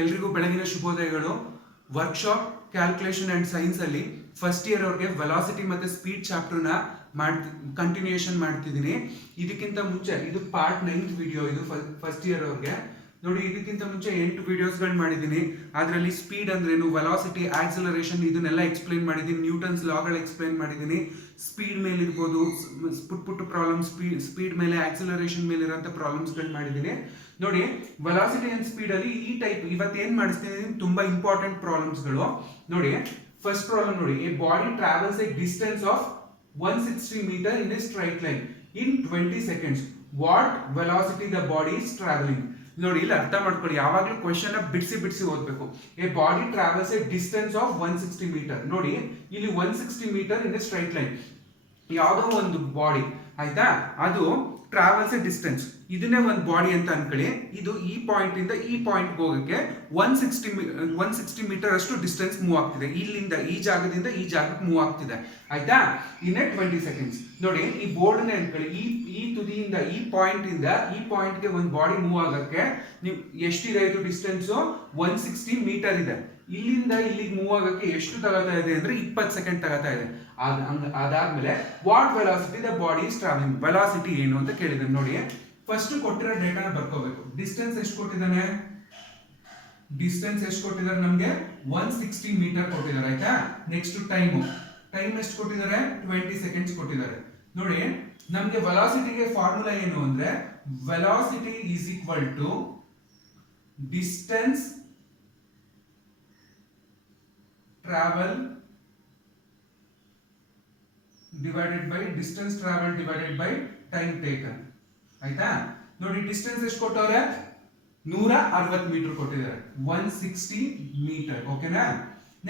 ಎಲ್ರಿಗೂ ಬೆಳಗಿನ ಶುಭೋದಯಗಳು. Workshop calculation and science ಅಲ್ಲಿ ಫಸ್ಟ್ ಇಯರ್ ಅವ್ರಿಗೆ ವೆಲಾಸಿಟಿ ಮತ್ತೆ ಸ್ಪೀಡ್ ಚಾಪ್ಟರ್ನ ಕಂಟಿನ್ಯೂಯೇಷನ್ ಮಾಡ್ತಿದ್ದೀನಿ. ಇದಕ್ಕಿಂತ ಮುಂಚೆ ಇದು ಪಾರ್ಟ್ 9 ವಿಡಿಯೋ, ಇದು ಫಸ್ಟ್ ಇಯರ್ ಅವ್ರಿಗೆ ನೋಡಿ. ಇದಕ್ಕಿಂತ ಮುಂಚೆ 8 ವಿಡಿಯೋಸ್ಗಳು ಮಾಡಿದ್ದೀನಿ. ಅದರಲ್ಲಿ ಸ್ಪೀಡ್ ಅಂದ್ರೇನು, ವೆಲಾಸಿಟಿ, ಆಕ್ಸಲರೇಷನ್ ಇದನ್ನೆಲ್ಲ ಎಕ್ಸ್ಪ್ಲೈನ್ ಮಾಡಿದ್ದೀನಿ. ನ್ಯೂಟನ್ಸ್ ಲಾಗಳು ಎಕ್ಸ್ಪ್ಲೈನ್ ಮಾಡಿದ್ದೀನಿ. ಸ್ಪೀಡ್ ಮೇಲೆ ಇರ್ಬೋದು, ಪುಟ್ ಪ್ರಾಬ್ಲಮ್, ಸ್ಪೀಡ್ ಮೇಲೆ, ಆಕ್ಸಲರೇಷನ್ ಮೇಲೆ ಇರೋಂಥ ಪ್ರಾಬ್ಲಮ್ಸ್ಗಳು ಮಾಡಿದ್ದೀನಿ. ನೋಡಿ, ವೆಲಾಸಿಟಿ ಅಂಡ್ ಸ್ಪೀಡ್ ಅಲ್ಲಿ ಈ ಟೈಪ್ ಇವತ್ತು ಏನ್ ಮಾಡಿಸ್ತೀನಿ, ತುಂಬಾ ಇಂಪಾರ್ಟೆಂಟ್ ಪ್ರಾಬ್ಲಮ್ಸ್ಗಳು. ನೋಡಿ, ಫಸ್ಟ್ ಪ್ರಾಬ್ಲಮ್ ನೋಡಿ, a body travels a distance of 160 metre in a straight line in 20 seconds. What velocity the body is travelling? ನೋಡಿ, ಇಲ್ಲಿ ಅರ್ಥ ಮಾಡ್ಕೊಳ್ಳಿ, ಯಾವಾಗಲೂ ಕ್ವೆಶ್ಚನ್ ಬಿಡಿಸಿ ಓದ್ಬೇಕು. A body travels a distance of 160 metre. ನೋಡಿ, ಇಲ್ಲಿ 160 metre in a straight line, ಯಾವುದೋ ಒಂದು ಬಾಡಿ ಆಯ್ತಾ, ಅದು ಟ್ರಾವೆಲ್ಸ್ ಎ ಡಿಸ್ಟೆನ್ಸ್. ಇದನ್ನೇ ಒಂದು ಬಾಡಿ ಅಂತ ಅನ್ಕೊಳ್ಳಿ. ಇದು ಈ ಪಾಯಿಂಟ್ ಇಂದ ಈ ಪಾಯಿಂಟ್ ಹೋಗಕ್ಕೆ 160 ಮೀಟರ್ ಅಷ್ಟು ಡಿಸ್ಟೆನ್ಸ್ ಮೂವ್ ಆಗ್ತಿದೆ. ಇಲ್ಲಿಂದ ಈ ಜಾಗದಿಂದ ಈ ಜಾಗಕ್ಕೆ ಮೂವ್ ಆಗ್ತಿದೆ ಆಯ್ತಾ, ಇನ್ 20 seconds. ನೋಡಿ, ಈ ಬೋರ್ಡ್ ನೇ ಅನ್ಕೊಳ್ಳಿ, ಈ ತುದಿಯಿಂದ ಈ ಪಾಯಿಂಟ್ ಇಂದ ಈ ಪಾಯಿಂಟ್ ಗೆ ಒಂದು ಬಾಡಿ ಮೂವ್ ಆಗಕ್ಕೆ ನೀವು ಎಷ್ಟಿದೆ, ಇದು ಡಿಸ್ಟೆನ್ಸ್ 160 ಮೀಟರ್ ಇದೆ. ಇಲ್ಲಿಂದ ಇಲ್ಲಿಗೆ ಮೂವ್ ಆಗಕ್ಕೆ ಎಷ್ಟು ತಗೋತಾ ಇದೆ ಅಂದ್ರೆ 20 ಸೆಕೆಂಡ್ ತಗೋತಾ ಇದೆ. ಅದಾದ್ಮೇಲೆ what velocity the body is travelling, velocity ಏನು ಅಂತ ಕೇಳಿದ್ರೆ, ನೋಡಿ ಫಸ್ಟ್ ಕೊಟ್ಟಿರೋ ಡೇಟಾನ ಬರ್ಕೋಬೇಕು. ಡಿಸ್ಟೆನ್ಸ್ ಎಷ್ಟು ಕೊಟ್ಟಿದ್ದಾನೆ, ಡಿಸ್ಟೆನ್ಸ್ ಎಷ್ಟು ಕೊಟ್ಟಿದ್ದಾರೆ ನಮ್ಗೆ, 160 ಮೀಟರ್ ಕೊಟ್ಟಿದ್ದಾರೆ ಆಯ್ತಾ. ನೆಕ್ಸ್ಟ್ ಟೈಮ್ ಎಷ್ಟು ಕೊಟ್ಟಿದ್ದಾರೆ, 20 seconds ಕೊಟ್ಟಿದ್ದಾರೆ. ನೋಡಿ, ನಮ್ಗೆ ವೆಲಾಸಿಟಿಗೆ ಫಾರ್ಮುಲಾ ಏನು ಅಂದ್ರೆ, velocity is equal to distance travel divided by time taken ಆಯ್ತಾ. ನೋಡಿ, ಡಿಸ್ಟೆನ್ಸ್ ಎಷ್ಟು ಕೊಟ್ಟವ್ರೆ, 160 ಮೀಟರ್ ಕೊಟ್ಟಿದ್ದಾರೆ, 160 ಮೀಟರ್. ಓಕೆನಾ.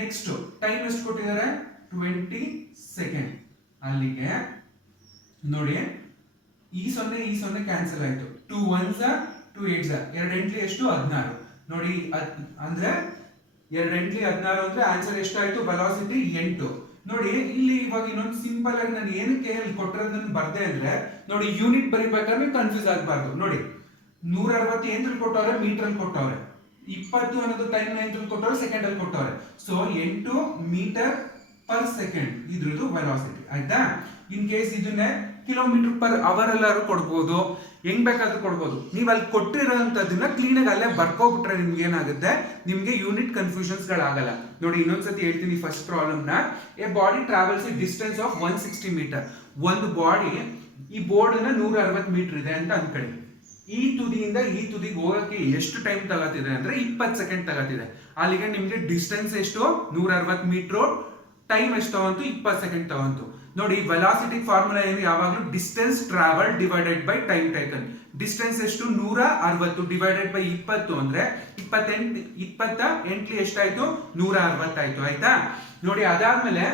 ನೆಕ್ಸ್ಟ್ ಟೈಮ್ ಎಷ್ಟು ಕೊಟ್ಟಿದ್ದಾರೆ, 20 ಸೆಕೆಂಡ್. ಅಲ್ಲಿಗೆ ನೋಡಿ, ಈ ಸೊನ್ನೆ ಕ್ಯಾನ್ಸಲ್ ಆಯ್ತು. 2 1s 2 8s, 2 8 ಎಷ್ಟು 16. ನೋಡಿ, ಅಂದ್ರೆ 2 8 16 ಅಂದ್ರೆ ಆನ್ಸರ್ ಎಷ್ಟಾಯ್ತು, ವೆಲಾಸಿಟಿ 8. ನೋಡಿ, ಇಲ್ಲಿ ಇವಾಗ ಇನ್ನೊಂದು ಸಿಂಪಲ್ ಆಗಿ ನಾನು ಏನಕ್ಕೆ ಹೇಳಿ ಕೊಟ್ಟಿರೋದನ್ನ ಬರ್ದೆ ಅಂದ್ರೆ, ನೋಡಿ ಯೂನಿಟ್ ಬರಿಬೇಕಾದ್ರೆ ಕನ್ಫ್ಯೂಸ್ ಆಗಬಾರ್ದು. ನೋಡಿ, 160 ಏನ್ರಲ್ಲಿ ಕೊಟ್ಟವ್ರೆ, ಮೀಟರ್ ಅಲ್ಲಿ ಕೊಟ್ಟವ್ರೆ. 20 ಅನ್ನೋದು ಟೈಮ್ ಏನ್ರಲ್ಲಿ ಕೊಟ್ಟವ್ರೆ, ಸೆಕೆಂಡ್ ಅಲ್ಲಿ ಕೊಟ್ಟವ್ರೆ. ಸೊ 8 ಮೀಟರ್ ಪರ್ ಸೆಕೆಂಡ್ ಇದ್ರದ್ದು ವೆಲಾಸಿಟಿ ಆಯ್ತಾ. ಇನ್ ಕೇಸ್ ಇದನ್ನೇ ಕಿಲೋಮೀಟರ್ ಪರ್ ಅವರ್ ಎಲ್ಲಾರು ಕೊಡ್ಬೋದು, ಹೆಂಗ್ ಬೇಕಾದ್ರೂ ಕೊಡ್ಬೋದು. ನೀವು ಅಲ್ಲಿ ಕೊಟ್ಟಿರೋಂಥದ್ದನ್ನ ಕ್ಲೀನ್ ಆಗಿ ಅಲ್ಲೇ ಬರ್ಕೋಬಿಟ್ರೆ ನಿಮ್ಗೆ ಏನಾಗುತ್ತೆ, ನಿಮ್ಗೆ ಯೂನಿಟ್ ಕನ್ಫ್ಯೂಷನ್ಸ್ ಗಳಾಗಲ್ಲ. ನೋಡಿ, ಇನ್ನೊಂದ್ಸತಿ ಹೇಳ್ತೀನಿ ಫಸ್ಟ್ ಪ್ರಾಬ್ಲಮ್ ನ. A body travels a distance of 160 metre. ಒಂದು ಬಾಡಿ ಈ ಬೋರ್ಡ್ ನ 160 ಮೀಟರ್ ಇದೆ ಅಂತ ಅನ್ಕೊಳ್ಳಿ. ಈ ತುದಿಯಿಂದ ಈ ತುದಿಗೆ ಹೋಗಕ್ಕೆ ಎಷ್ಟು ಟೈಮ್ ತಗೋತಿದೆ ಅಂದ್ರೆ 20 ಸೆಕೆಂಡ್ ತಗೋತಿದೆ. ಅಲ್ಲಿಗೆ ನಿಮ್ಗೆ ಡಿಸ್ಟೆನ್ಸ್ ಎಷ್ಟು, 160 ಮೀಟರ್, ಟೈಮ್ ಎಷ್ಟು ತಗೊಂತು, 20 ಸೆಕೆಂಡ್ ತಗೊಂತು. ನೋಡಿ, ವೆಲಾಸಿಟಿ ಫಾರ್ಮುಲಾ ಏನು, ಯಾವಾಗಲೂ distance travel divided by time taken. Distance ಎಷ್ಟು, 160 ಡಿವೈಡೆಡ್ ಬೈ 20 ಅಂದ್ರೆ 28 ಎಷ್ಟಾಯ್ತು, 160 ಆಯ್ತು ಆಯ್ತಾ. ನೋಡಿ, ಅದಾದ್ಮೇಲೆ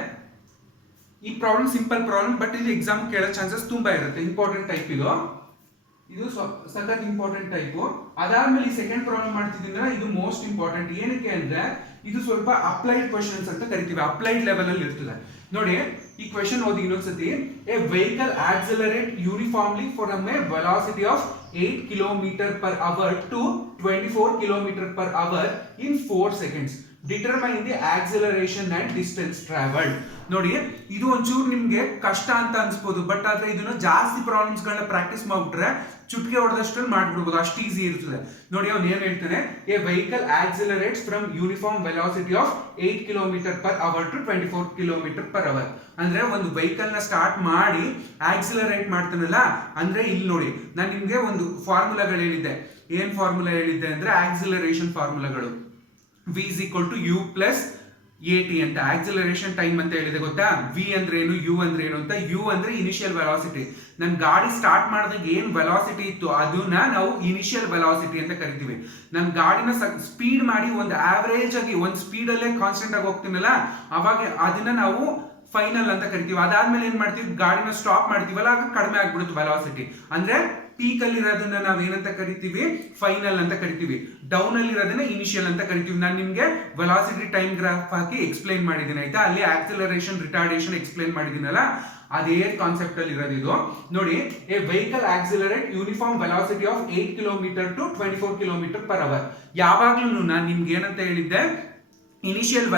ಈ ಪ್ರಾಬ್ಲಮ್ ಸಿಂಪಲ್ ಪ್ರಾಬ್ಲಮ್, ಬಟ್ ಇಲ್ಲಿ ಎಕ್ಸಾಮ್ ಕೇಳೋ ಚಾನ್ಸಸ್ ತುಂಬಾ ಇರುತ್ತೆ. ಇಂಪಾರ್ಟೆಂಟ್ ಟೈಪ್ ಇದು ಸಖತ್ ಇಂಪಾರ್ಟೆಂಟ್ ಟೈಪು. ಅದಾದ್ಮೇಲೆ ಈ ಸೆಕೆಂಡ್ ಪ್ರಾಬ್ಲಮ್ ಮಾಡ್ತಿದ್ದೀನ, ಇದು ಮೋಸ್ಟ್ ಇಂಪಾರ್ಟೆಂಟ್. ಏನಕ್ಕೆ ಅಂದ್ರೆ ಇದು ಸ್ವಲ್ಪ ಅಪ್ಲೈಡ್ ಕ್ವೆಶನ್ಸ್ ಅಂತ ಕರಿತೀವಿ, ಅಪ್ಲೈಡ್ ಲೆವೆಲ್ ಅಲ್ಲಿ ಇರ್ತದೆ. ನೋಡಿ, ಈ ಕ್ವೆಶನ್ ಓದಿ ಇನ್ನೊಂದ್ಸತಿ. A vehicle accelerate uniformly from a velocity of 8 km/h to 24 km/h in 4 seconds. Determine the acceleration and distance travelled. ನೋಡಿ, ಇದು ಒಂಚೂರು ನಿಮ್ಗೆ ಕಷ್ಟ ಅಂತ ಅನ್ಸ್ಬೋದು, ಬಟ್ ಆದ್ರೆ ಇದನ್ನ ಜಾಸ್ತಿ ಪ್ರಾಬ್ಲಮ್ಸ್ ಗಳನ್ನ ಪ್ರಾಕ್ಟೀಸ್ ಮಾಡ್ಬಿಟ್ರೆ ಚುಟ್ಕೆ ಹೊಡೆದಷ್ಟಲ್ಲಿ ಮಾಡ್ಬಿಡ್ಬೋದು, ಅಷ್ಟು ಈಸಿ ಇರ್ತದೆ. ನೋಡಿ, ಅವ್ನು ಏನ್ ಹೇಳ್ತಾನೆ, a vehicle accelerates from uniform velocity of 8 km/h to 24 km/h. ಅಂದ್ರೆ ಒಂದು ವೆಹಿಕಲ್ ನ ಸ್ಟಾರ್ಟ್ ಮಾಡಿ ಆಕ್ಸಲರೇಟ್ ಮಾಡ್ತಾನಲ್ಲ, ಅಂದ್ರೆ ಇಲ್ಲಿ ನೋಡಿ, ನಾನು ನಿಮ್ಗೆ ಒಂದು ಫಾರ್ಮುಲಾಗಳು ಹೇಳಿದ್ದೆ. ಏನ್ ಫಾರ್ಮುಲಾ ಹೇಳಿದ್ದೆ ಅಂದ್ರೆ ಆಕ್ಸಲರೇಷನ್ ಫಾರ್ಮುಲಾಗಳು. v is equal to u plus at ಅಂತ ಆಕ್ಸಲರೇಷನ್ ಟೈಮ್ ಅಂತ ಹೇಳಿದೆ ಗೊತ್ತಾ. v ಅಂದ್ರೆ ಏನು, u ಅಂದ್ರೆ ಏನು ಅಂತ. u ಅಂದ್ರೆ ಇನಿಷಿಯಲ್ ವೆಲಾಸಿಟಿ. ನನ್ ಗಾಡಿ ಸ್ಟಾರ್ಟ್ ಮಾಡಿದಾಗ ಏನ್ ವೆಲಾಸಿಟಿ ಇತ್ತು ಅದನ್ನ ನಾವು ಇನಿಷಿಯಲ್ ವೆಲಾಸಿಟಿ ಅಂತ ಕರಿತೀವಿ. ನನ್ ಗಾಡಿನ ಸ್ಪೀಡ್ ಮಾಡಿ ಒಂದು ಆವರೇಜ್ ಆಗಿ ಒಂದು ಸ್ಪೀಡ್ ಅಲ್ಲೇ ಕಾನ್ಸ್ಟೆಂಟ್ ಆಗಿ ಹೋಗ್ತೀನಲ್ಲ, ಅವಾಗ ಅದನ್ನ ನಾವು ಫೈನಲ್ ಅಂತ ಕರಿತೀವಿ. ಅದಾದ್ಮೇಲೆ ಏನ್ ಮಾಡ್ತೀವಿ, ಗಾಡಿನ ಸ್ಟಾಪ್ ಮಾಡ್ತೀವಲ್ಲ, ಆಗ ಕಡಿಮೆ ಆಗ್ಬಿಡುತ್ತೆ ವೆಲಾಸಿಟಿ. ಅಂದ್ರೆ ಪೀಕ್ ಅಲ್ಲಿ ಇರೋದನ್ನ ನಾವ್ ಏನಂತ ಕರಿತೀವಿ, ಫೈನಲ್ ಅಂತ ಕರಿತೀವಿ. ಡೌನ್ ಅಲ್ಲಿ ಇರೋದನ್ನ ಇನಿಷಿಯಲ್ ಅಂತ ಕರಿತೀವಿ. ನಾನು ನಿಮ್ಗೆ ವೆಲಾಸಿಟಿ ಟೈಮ್ ಗ್ರಾಫ್ ಹಾಕಿ ಎಕ್ಸ್ಪ್ಲೈನ್ ಮಾಡಿದ್ದೀನಿ ಆಯ್ತಾ. ಅಲ್ಲಿ ಆಕ್ಸಲರೇಷನ್ ರಿಟಾರ್ಡೇಷನ್ ಎಕ್ಸ್ಪ್ಲೈನ್ ಮಾಡಿದ್ದೀನಲ್ಲ, ಅದೇ ಕಾನ್ಸೆಪ್ಟ್ ಅಲ್ಲಿ ಇರೋದು ಇದು ನೋಡಿ. A vehicle accelerate uniform velocity of 8 kilometre to 24 kilometre per hour. ಯಾವಾಗ್ಲೂ ನಾನು ನಿಮ್ಗೆ ಏನಂತ ಹೇಳಿದ್ದೆ, ಇನಿಷಿಯಲ್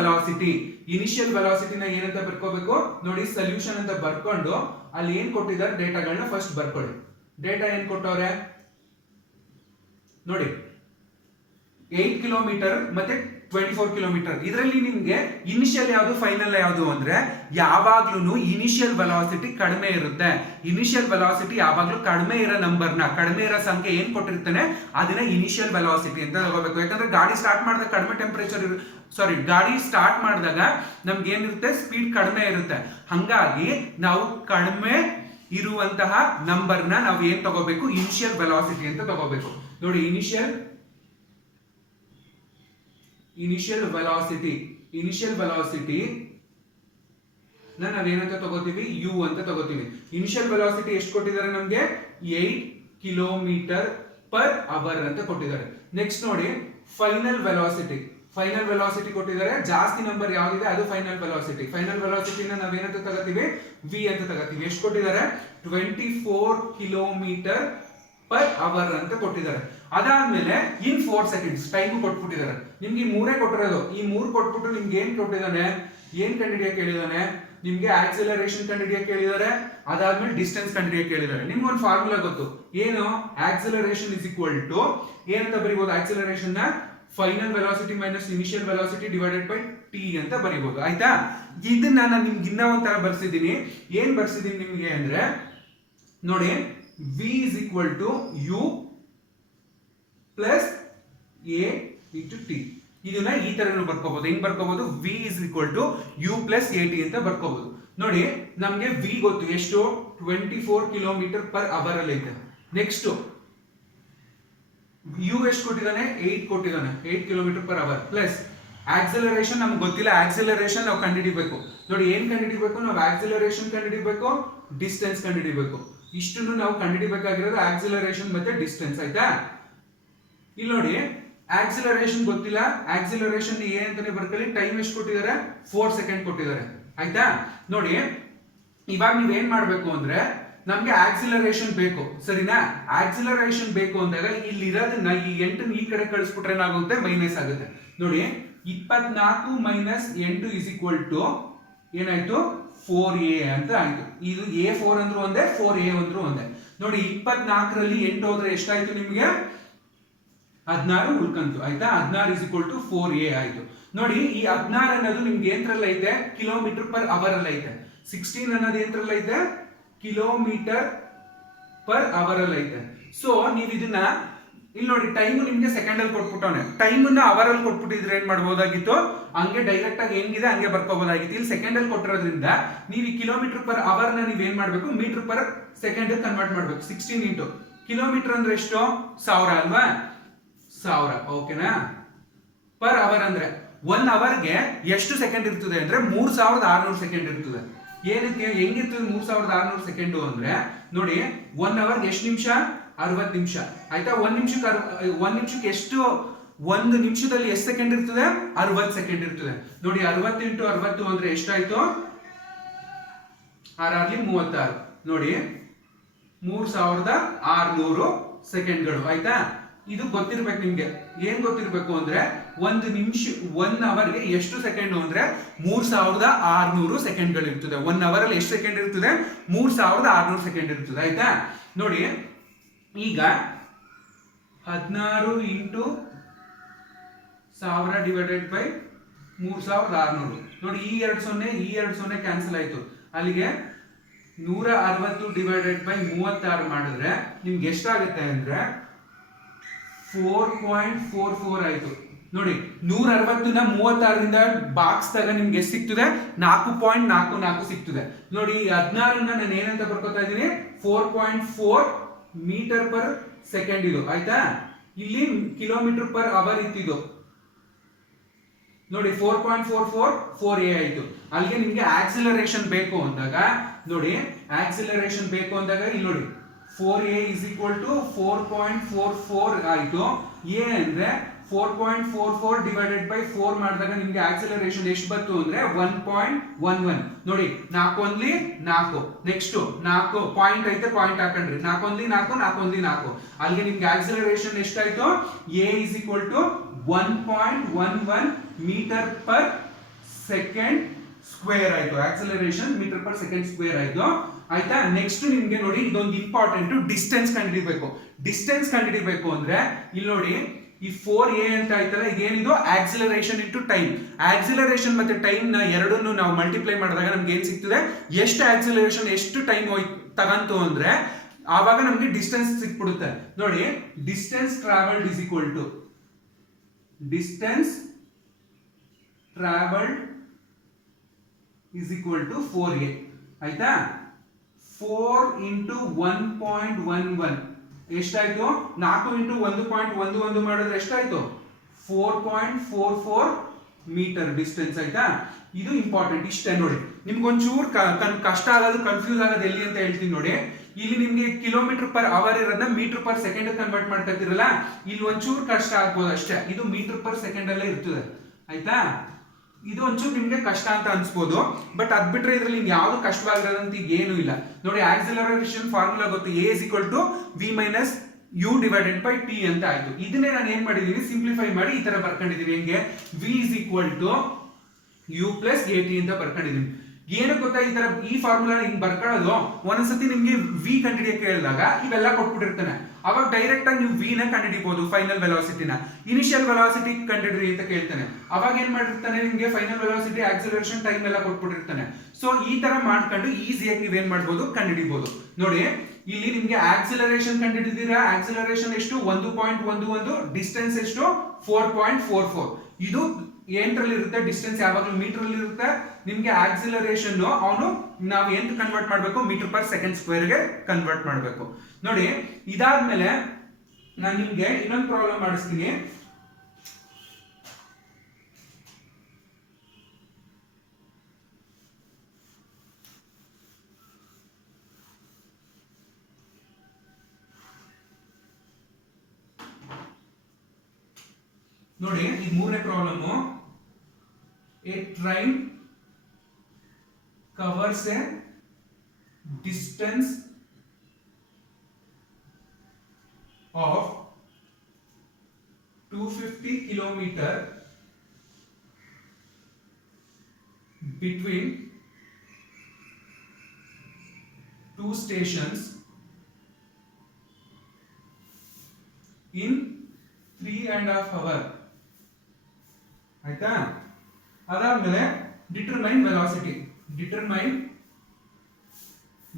ವೆಲಾಸಿಟಿನ ಏನಂತ ಬರ್ಕೋಬೇಕು ನೋಡಿ, ಸೊಲ್ಯೂಷನ್ ಅಂತ ಬರ್ಕೊಂಡು ಅಲ್ಲಿ ಏನ್ ಕೊಟ್ಟಿದ್ದಾರೆ ಡೇಟಾಗಳನ್ನ ಫಸ್ಟ್ ಬರ್ಕೊಳ್ಳಿ. ಡೇಟಾ ಏನ್ ಕೊಟ್ಟವ್ರೆ ನೋಡಿ, 8 ಕಿಲೋಮೀಟರ್ ಮತ್ತೆ 24 ಕಿಲೋಮೀಟರ್. ಇದರಲ್ಲಿ ನಿಮ್ಗೆ ಇನಿಷಿಯಲ್ ಯಾವುದು ಫೈನಲ್ ಯಾವುದು ಅಂದ್ರೆ ಯಾವಾಗ್ಲೂ ಇನಿಷಿಯಲ್ ವೆಲಾಸಿಟಿ ಕಡಿಮೆ ಇರುತ್ತೆ. ಇನಿಷಿಯಲ್ ವೆಲಾಸಿಟಿ ಯಾವಾಗ್ಲೂ ಕಡಿಮೆ ಇರೋ ನಂಬರ್ನ, ಕಡಿಮೆ ಇರೋ ಸಂಖ್ಯೆ ಏನ್ ಕೊಟ್ಟಿರ್ತಾನೆ ಅದನ್ನ ಇನಿಷಿಯಲ್ ವೆಲಾಸಿಟಿ ಅಂತ ತಗೋಬೇಕು. ಯಾಕಂದ್ರೆ ಗಾಡಿ ಸ್ಟಾರ್ಟ್ ಮಾಡಿದಾಗ ಕಡಿಮೆ ಟೆಂಪರೇಚರ್ ಗಾಡಿ ಸ್ಟಾರ್ಟ್ ಮಾಡಿದಾಗ ನಮ್ಗೆ ಏನಿರುತ್ತೆ ಸ್ಪೀಡ್ ಕಡಿಮೆ ಇರುತ್ತೆ. ಹಂಗಾಗಿ ನಾವು ಕಡಿಮೆ ಇರುವಂತಹ ನಂಬರ್ನ ನಾವು ಏನ್ ತಗೋಬೇಕು, ಇನಿಷಿಯಲ್ ವೆಲಾಸಿಟಿ ಅಂತ ತಗೋಬೇಕು. ನೋಡಿ ಇನಿಷಿಯಲ್ ವೆಲಾಸಿಟಿ ನಾವೇನಂತ ತಗೋತೀವಿ, ಯು ಅಂತ ತಗೋತೀವಿ. ಇನಿಷಿಯಲ್ ವೆಲಾಸಿಟಿ ಎಷ್ಟು ಕೊಟ್ಟಿದ್ದಾರೆ ನಮ್ಗೆ, 8 ಕಿಲೋಮೀಟರ್ ಪರ್ ಅವರ್ ಅಂತ ಕೊಟ್ಟಿದ್ದಾರೆ. ನೆಕ್ಸ್ಟ್ ನೋಡಿ ಫೈನಲ್ ವೆಲಾಸಿಟಿ ಕೊಟ್ಟಿದ್ದಾರೆ. ಜಾಸ್ತಿ ನಂಬರ್ ಯಾವ್ದಿದೆ ಅದು ಫೈನಲ್ ವೆಲಾಸಿಟಿನ ನಾವೇನಂತ ತಗೋತೀವಿ, ವಿ ಅಂತ ತಗೋತೀವಿ. ಎಷ್ಟು ಕೊಟ್ಟಿದ್ದಾರೆ, 24 ಕಿಲೋಮೀಟರ್ ಪರ್ ಅವರ್ ಅಂತ ಕೊಟ್ಟಿದ್ದಾರೆ. ಅದಾದ್ಮೇಲೆ ಇನ್ 4 ಸೆಕೆಂಡ್ಸ್ ಟೈಮ್ ಕೊಟ್ಬಿಟ್ಟಿದ್ದಾರೆ. ನಿಮ್ಗೆ ಈ ಮೂರೇ ಕೊಟ್ಟಿರೋದು. ಈ ಮೂರು ಕೊಟ್ಬಿಟ್ಟು ನಿಮ್ಗೆ ಏನ್ ಕೊಟ್ಟಿದ್ದಾನೆ, ಏನ್ ಕಂಡುಹಿಡಿಯಕ್ಕೆ ಹೇಳಿದಾನೆ, ನಿಮ್ಗೆ ಆಕ್ಸಿಲರೇಷನ್ ಕಂಡುಹಿಡಿಯಕ್ಕೆ ಹೇಳಿದ್ದಾರೆ. ಅದಾದ್ಮೇಲೆ ಡಿಸ್ಟೆನ್ಸ್ ಕಂಡುಹಿಡಿಯಕ್ಕೆ ಹೇಳಿದ್ದಾರೆ. ನಿಮ್ಗೆ ಒಂದು ಫಾರ್ಮುಲಾ ಗೊತ್ತು ಏನು, ಆಕ್ಸಿಲರೇಷನ್ ಇಸ್ ಈಕ್ವಲ್ ಟು ಏನಂತ ಬರೀಬಹುದು, ಆಕ್ಸಿಲರೇಷನ್ ನ final velocity minus initial velocity divided by T ಅಂತ ಬರೀಬಹುದು. ಆಯ್ತಾ, ಇದನ್ನ ನಾನು ನಿಮ್ಗೆ ಇನ್ನ ಒಂಥರ ಬರ್ಸಿದ್ದೀನಿ. ಏನ್ ಬರ್ಸಿದ್ದೀನಿ ನಿಮ್ಗೆ ಅಂದ್ರೆ ನೋಡಿ, v is equal to u plus a into t. ಇದನ್ನ ಈ ತರನು ಬರ್ಕೋಬಹುದು. ಹೆಂಗ್ ಬರ್ಕೋಬಹುದು, v is equal to u plus at ಅಂತ ಬರ್ಕೋಬಹುದು. ನೋಡಿ ನಮ್ಗೆ v ಗೊತ್ತು ಎಷ್ಟು, 24 ಕಿಲೋಮೀಟರ್ ಪರ್ ಅವರ್ ಅಲ್ಲಿ ಐತೆ. ನೆಕ್ಸ್ಟ್ u ಎಷ್ಟು ಕೊಟ್ಟಿದ್ದಾನೆ, 8 ಕೊಟ್ಟಿದ್ದಾನೆ, 8 kilometre per hour plus acceleration ನಮ್ಗೆ ಗೊತ್ತಿಲ್ಲ. ಆಕ್ಸಿಲರೇಷನ್ ನಾವು ಕಂಡುಹಿಡಿಬೇಕು. ನೋಡಿ ಏನ್ ಕಂಡುಹಿಡಿಬೇಕು, ನಾವು ಆಕ್ಸಿಲರೇಷನ್ ಕಂಡುಹಿಡಿಬೇಕು, ಡಿಸ್ಟೆನ್ಸ್ ಕಂಡುಹಿಡಿಬೇಕು. ಇಷ್ಟನ್ನು ನಾವು ಕಂಡುಹಿಡಿಬೇಕಾಗಿರೋದು ಆಕ್ಸಿಲರೇಷನ್ ಮತ್ತೆ ಡಿಸ್ಟೆನ್ಸ್. ಆಯ್ತಾ, ಇಲ್ಲಿ ನೋಡಿ ಆಕ್ಸಿಲರೇಷನ್ ಗೊತ್ತಿಲ್ಲ, ಆಕ್ಸಿಲರೇಷನ್ ಎ ಅಂತಾನೆ ಬರ್ಕೊಳ್ಳಿ. ಟೈಮ್ ಎಷ್ಟು ಕೊಟ್ಟಿದ್ದಾರೆ, 4 ಸೆಕೆಂಡ್ ಕೊಟ್ಟಿದ್ದಾರೆ. ಆಯ್ತಾ, ನೋಡಿ ಇವಾಗ ನೀವ್ ಏನ್ ಮಾಡ್ಬೇಕು ಅಂದ್ರೆ ನಮ್ಗೆ ಆಕ್ಸಿಲರೇಷನ್ ಬೇಕು, ಸರಿನಾ. ಆಕ್ಸಿಲರೇಷನ್ ಬೇಕು ಅಂದಾಗ ಇಲ್ಲಿ ಇರೋದನ್ನ ಈ 8 ಈ ಕಡೆ ಕಳಿಸ್ಬಿಟ್ರೆ ಏನಾಗುತ್ತೆ, ಮೈನಸ್ ಆಗುತ್ತೆ. ನೋಡಿ 24 ಮೈನಸ್ 8 ಇಸ್ ಈಕ್ವಲ್ ಟು ಏನಾಯ್ತು, 4a ಅಂತ ಆಯ್ತು. ಇದು a4 ಅಂದ್ರೂ ಒಂದೇ, 4a ಅಂದ್ರೂ ಒಂದೇ. ನೋಡಿ 24ರಲ್ಲಿ 8 ಹೋದ್ರೆ ಎಷ್ಟಾಯ್ತು ನಿಮ್ಗೆ, 16 ಉಳ್ಕಂತು. ಆಯ್ತಾ, 16 ಇಸ್ ಈಕ್ವಲ್ ಟು 4a ಆಯ್ತು. ನೋಡಿ ಈ 16 ಅನ್ನೋದು ನಿಮ್ಗೆ ಏನ್ರಲ್ಲಿ ಐತೆ, ಕಿಲೋಮೀಟರ್ ಪರ್ ಅವರ್ ಅಲ್ಲಿ ಐತೆ. 16 ಅನ್ನೋದು ಏನ್ರಲ್ಲಿ ಐತೆ, ಕಿಲೋಮೀಟರ್ ಪರ್ ಅವರ್ ಅಲ್ಲಿ ಐತೆ. ಸೊ ನೀವು ಇದನ್ನ ಇಲ್ಲಿ ನೋಡಿ, ಟೈಮ್ ನಿಮ್ಗೆ ಸೆಕೆಂಡ್ ಅಲ್ಲಿ ಕೊಟ್ಬಿಟ್ಟವನೆ, ಟೈಮ್ ಅನ್ನ ಅವರ್ ಅಲ್ಲಿ ಕೊಟ್ಬಿಟ್ಟಿದ್ರೆ ಏನ್ ಮಾಡಬಹುದಾಗಿತ್ತು, ಹಂಗೆ ಡೈರೆಕ್ಟ್ ಆಗಿ ಹೆಂಗಿದೆ ಹಂಗೆ ಬರ್ಕೋಬಹುದಾಗಿತ್ತು. ಇಲ್ಲಿ ಸೆಕೆಂಡ್ ಅಲ್ಲಿ ಕೊಟ್ಟಿರೋದ್ರಿಂದ ನೀವು ಈ ಕಿಲೋಮೀಟರ್ ಪರ್ ಅವರ್ ನ ನೀವ್ ಏನ್ ಮಾಡ್ಬೇಕು, ಮೀಟರ್ ಪರ್ ಸೆಕೆಂಡ್ ಕನ್ವರ್ಟ್ ಮಾಡ್ಬೇಕು. 16 ಇಂಟು ಕಿಲೋಮೀಟರ್ ಅಂದ್ರೆ ಎಷ್ಟು, 1000 ಅಲ್ವಾ, 1000. ಓಕೆನಾ, ಪರ್ ಅವರ್ ಅಂದ್ರೆ 1 ಅವರ್ಗೆ ಎಷ್ಟು ಸೆಕೆಂಡ್ ಇರ್ತದೆ ಅಂದ್ರೆ 3600 ಸೆಕೆಂಡ್ ಇರ್ತದೆ. ಏನಕ್ಕೆ ಹೆಂಗಿರ್ತದೆ 3600 ಸೆಕೆಂಡ್ ಅಂದ್ರೆ ನೋಡಿ 1 ಅವರ್ಗೆ ಎಷ್ಟು ನಿಮಿಷ, 60 ನಿಮಿಷ. ಆಯ್ತಾ, 1 ನಿಮಿಷಕ್ಕೆ ಎಷ್ಟು, 1 ನಿಮಿಷದಲ್ಲಿ ಎಷ್ಟು ಸೆಕೆಂಡ್ ಇರ್ತದೆ, 60 ಸೆಕೆಂಡ್ ಇರ್ತದೆ. ನೋಡಿ 60 ಇಂಟು 60 ಅಂದ್ರೆ ಎಷ್ಟಾಯ್ತು, 6×36. ನೋಡಿ 3600 ಸೆಕೆಂಡ್ಗಳು. ಆಯ್ತಾ, ಇದು ಗೊತ್ತಿರ್ಬೇಕು ನಿಮ್ಗೆ. ಏನ್ ಗೊತ್ತಿರ್ಬೇಕು ಅಂದ್ರೆ 1 ಅವರ್ಗೆ ಎಷ್ಟು ಸೆಕೆಂಡ್ ಅಂದ್ರೆ 3600 ಸೆಕೆಂಡ್ಗಳು ಇರ್ತದೆ. 1 ಅವರ್ ಅಲ್ಲಿ ಎಷ್ಟು ಸೆಕೆಂಡ್ ಇರ್ತದೆ, 3600 ಸೆಕೆಂಡ್ ಇರ್ತದೆ. ಆಯ್ತಾ, ನೋಡಿ ಈಗ 16 ಇಂಟು 1000 ಡಿವೈಡೆಡ್ ಬೈ 3600. ನೋಡಿ ಈ 2 0 ಕ್ಯಾನ್ಸಲ್ ಆಯ್ತು. ಅಲ್ಲಿಗೆ 160 ಡಿವೈಡೆಡ್ ಬೈ 36 ಮಾಡಿದ್ರೆ ನಿಮ್ಗೆ ಎಷ್ಟಾಗುತ್ತೆ ಅಂದ್ರೆ 4.44 ಆಯ್ತು. ನೋಡಿ 160ನ 36ರಿಂದ ಬಾಕ್ಸ್ ದಾಗ ನಿಮ್ಗೆ ಎಷ್ಟು ಸಿಗ್ತದೆ, 4.44 ಸಿಗ್ತದೆ. ನೋಡಿ 16ನ್ನ ನಾನು ಏನಂತ ಬರ್ಕೋತಾ ಇದ್ದೀನಿ, 4.4 ಮೀಟರ್ ಪರ್ ಸೆಕೆಂಡ್ ಇದು. ಆಯ್ತಾ, ಇಲ್ಲಿ ಕಿಲೋಮೀಟರ್ ಪರ್ ಅವರ್ ಇತ್ತಿದು. ನೋಡಿ 4.44 4a ಆಯ್ತು. ಅಲ್ಲಿಗೆ ನಿಮ್ಗೆ ಆಕ್ಸಿಲರೇಷನ್ ಬೇಕು ಅಂದಾಗ ನೋಡಿ, ಆಕ್ಸಿಲರೇಷನ್ ಬೇಕು ಅಂದಾಗ ಇಲ್ಲಿ ನೋಡಿ 4a is equal to 4.44 ಆಯ್ತು. a ಅಂದ್ರೆ 4.44 ಡಿವೈಡೆಡ್ ಬೈ 4 ಮಾಡಿದಾಗ ನಿಮ್ಗೆ ಆಕ್ಸಲರೇಷನ್ ಎಷ್ಟು ಬಂತು ಅಂದ್ರೆ 1.11. ನೋಡಿ 4 ಒಂದ್ಲಿ 4, ನೆಕ್ಸ್ಟ್ 4 ಪಾಯಿಂಟ್ ಐತೆ, ಪಾಯಿಂಟ್ ಹಾಕೊಂಡ್ರಿ, 4 ಒಂದ್ಲಿ 4, 4 ಒಂದ್ಲಿ 4, ಅಲ್ಲಿಗೆ ನಿಮ್ಗೆ ಆಕ್ಸಲರೇಷನ್ ಎಷ್ಟಾಯ್ತು? a is equal to 1.11 metre per second square ಆಯ್ತು. Acceleration metre per second square ಆಯ್ತು. ಆಯ್ತಾ? ನೆಕ್ಸ್ಟ್ ನಿಮ್ಗೆ ನೋಡಿ ಇದೊಂದು ಇಂಪಾರ್ಟೆಂಟ್, ಡಿಸ್ಟೆನ್ಸ್ ಕಂಡುಹಿಡಿಬೇಕು. ಡಿಸ್ಟೆನ್ಸ್ ಕಂಡುಹಿಡಿಬೇಕು ಅಂದ್ರೆ ಇಲ್ಲಿ ನೋಡಿ ಈ 4a ಅಂತ ಆಯ್ತಲ್ಲ, ಇದೇನಿದು ಆಕ್ಸಿಲರೇಷನ್ ಇಂಟು ಟೈಮ್. ಆಕ್ಸಿಲರೇಷನ್ ಮತ್ತೆ ಟೈಮ್ ನ ಎರಡನ್ನು ನಾವು ಮಲ್ಟಿಪ್ಲೈ ಮಾಡಿದಾಗ ನಮ್ಗೆ ಏನ್ ಸಿಗ್ತದೆ? ಎಷ್ಟು ಆಕ್ಸಿಲರೇಷನ್ ಎಷ್ಟು ಟೈಮ್ ತಗಂತು ಅಂದ್ರೆ ಆವಾಗ ನಮ್ಗೆ ಡಿಸ್ಟೆನ್ಸ್ ಸಿಕ್ಬಿಡುತ್ತೆ. ನೋಡಿ distance travelled is equal to distance travelled is equal to 4a. ಆಯ್ತಾ? 4 ಇಂಟು 1.11 ಎಷ್ಟಾಯ್ತು? 4 ಇಂಟು 1.11 ಮಾಡಿದ್ರೆ ಎಷ್ಟಾಯ್ತು? 4.44 ಮೀಟರ್ ಡಿಸ್ಟೆನ್ಸ್. ಆಯ್ತಾ? ಇದು ಇಂಪಾರ್ಟೆಂಟ್. ಇಷ್ಟೇ ನೋಡಿ. ನಿಮ್ಗೊಂಚೂರು ಕಷ್ಟ ಆಗೋದು, ಕನ್ಫ್ಯೂಸ್ ಆಗೋದು ಎಲ್ಲಿ ಅಂತ ಹೇಳ್ತೀನಿ ನೋಡಿ. ಇಲ್ಲಿ ನಿಮ್ಗೆ ಕಿಲೋಮೀಟರ್ ಪರ್ ಅವರ್ ಇರೋದನ್ನ ಮೀಟರ್ ಪರ್ ಸೆಕೆಂಡ್ ಕನ್ವರ್ಟ್ ಮಾಡ್ಕೊತಿರಲ್ಲ, ಇಲ್ಲಿ ಒಂಚೂರು ಕಷ್ಟ ಆಗ್ಬೋದು ಅಷ್ಟೇ. ಇದು ಮೀಟರ್ ಪರ್ ಸೆಕೆಂಡ್ ಅಲ್ಲೇ ಇರ್ತದೆ. ಆಯ್ತಾ? ಇದು ಒಂಚೂರು ನಿಮ್ಗೆ ಕಷ್ಟ ಅಂತ ಅನ್ಸ್ಬೋದು, ಬಟ್ ಅದ್ ಬಿಟ್ರೆ ಇದ್ರಲ್ಲಿ ಯಾವ್ದು ಕಷ್ಟವಾಗಿರೋದಂತ ಏನು ಇಲ್ಲ. ನೋಡಿ ಆಕ್ಸಿಲರೇಷನ್ ಫಾರ್ಮುಲಾ ಗೊತ್ತು, a is equal to v minus u divided by t ಅಂತ ಆಯ್ತು. ಇದನ್ನೇ ನಾನು ಏನ್ ಮಾಡಿದೀನಿ, ಸಿಂಪ್ಲಿಫೈ ಮಾಡಿ ಈ ತರ ಬರ್ಕೊಂಡಿದೀನಿ. ಹೆಂಗೆ? v is equal to u plus at ಅಂತ ಬರ್ಕೊಂಡಿದೀನಿ. ಏನು ಗೊತ್ತಾ, ಈ ತರ ಈ ಫಾರ್ಮುಲಾ ಹಿಂಗ್ ಬರ್ಕೊಳ್ಳೋದು, ಒಂದೊಂದ್ಸತಿ ನಿಮ್ಗೆ ವಿ ಕಂಡುಹಿಡಿಯಕ್ಕೆ ಹೇಳಿದಾಗ ಇವೆಲ್ಲ ಕೊಟ್ಬಿಟ್ಟಿರ್ತಾನೆ, ಅವಾಗ ಡೈರೆಕ್ಟ್ ಆಗಿ ನೀವು ವಿ ನ ಕಂಡುಹಿಡಿಬಹುದು, ಫೈನಲ್ ವೆಲಾಸಿಟಿನ. ಇನಿಷಿಯಲ್ ವೆಲಾಸಿಟಿ ಕಂಡುಹಿಡ್ರಿ ಅಂತ ಕೇಳ್ತಾನೆ, ಅವಾಗ ಏನ್ ಮಾಡಿರ್ತಾನೆ ನಿಮ್ಗೆ ಫೈನಲ್ ವೆಲಾಸಿಟಿ, ಆಕ್ಸಿಲರೇಷನ್, ಟೈಮ್ ಎಲ್ಲ ಕೊಟ್ಬಿಟ್ಟಿರ್ತಾನೆ. ಸೊ ಈ ತರ ಮಾಡ್ಕೊಂಡು ಈಸಿಯಾಗಿ ನೀವೇನ್ ಮಾಡ್ಬೋದು, ಕಂಡುಹಿಡಿಬಹುದು. ನೋಡಿ ಇಲ್ಲಿ ನಿಮ್ಗೆ ಆಕ್ಸಿಲರೇಷನ್ ಕಂಡುಹಿಡಿದಿರಾ, ಆಕ್ಸಿಲರೇಷನ್ ಎಷ್ಟು? 1.11, ಡಿಸ್ಟೆನ್ಸ್ ಎಷ್ಟು? 4.44. ಇದು ಏನ್ರಲ್ಲಿ ಇರುತ್ತೆ? ಡಿಸ್ಟೆನ್ಸ್ ಯಾವಾಗಲೂ ಮೀಟರ್ ಅಲ್ಲಿ ಇರುತ್ತೆ. ನಿಮ್ಗೆ ಆಕ್ಸಿಲರೇಷನ್ ಅವನು ನಾವು ಏನ್ ಕನ್ವರ್ಟ್ ಮಾಡಬೇಕು? ಮೀಟರ್ ಪರ್ ಸೆಕೆಂಡ್ ಸ್ಕ್ವೇರ್ ಗೆ ಕನ್ವರ್ಟ್ ಮಾಡಬೇಕು. ನೋಡಿ ಇದಾದ್ಮೇಲೆ ನಾನು ನಿಮ್ಗೆ ಇನ್ನೊಂದು ಪ್ರಾಬ್ಲಮ್ ಮಾಡಿಸ್ತೀನಿ. ನೋಡಿ ಈ ಮೂರನೇ problem. A train covers A distance of 250 kilometer between two stations in 3.5 hours. ಆಯ್ತಾ? ಅದಾದ್ಮೇಲೆ determine velocity, determine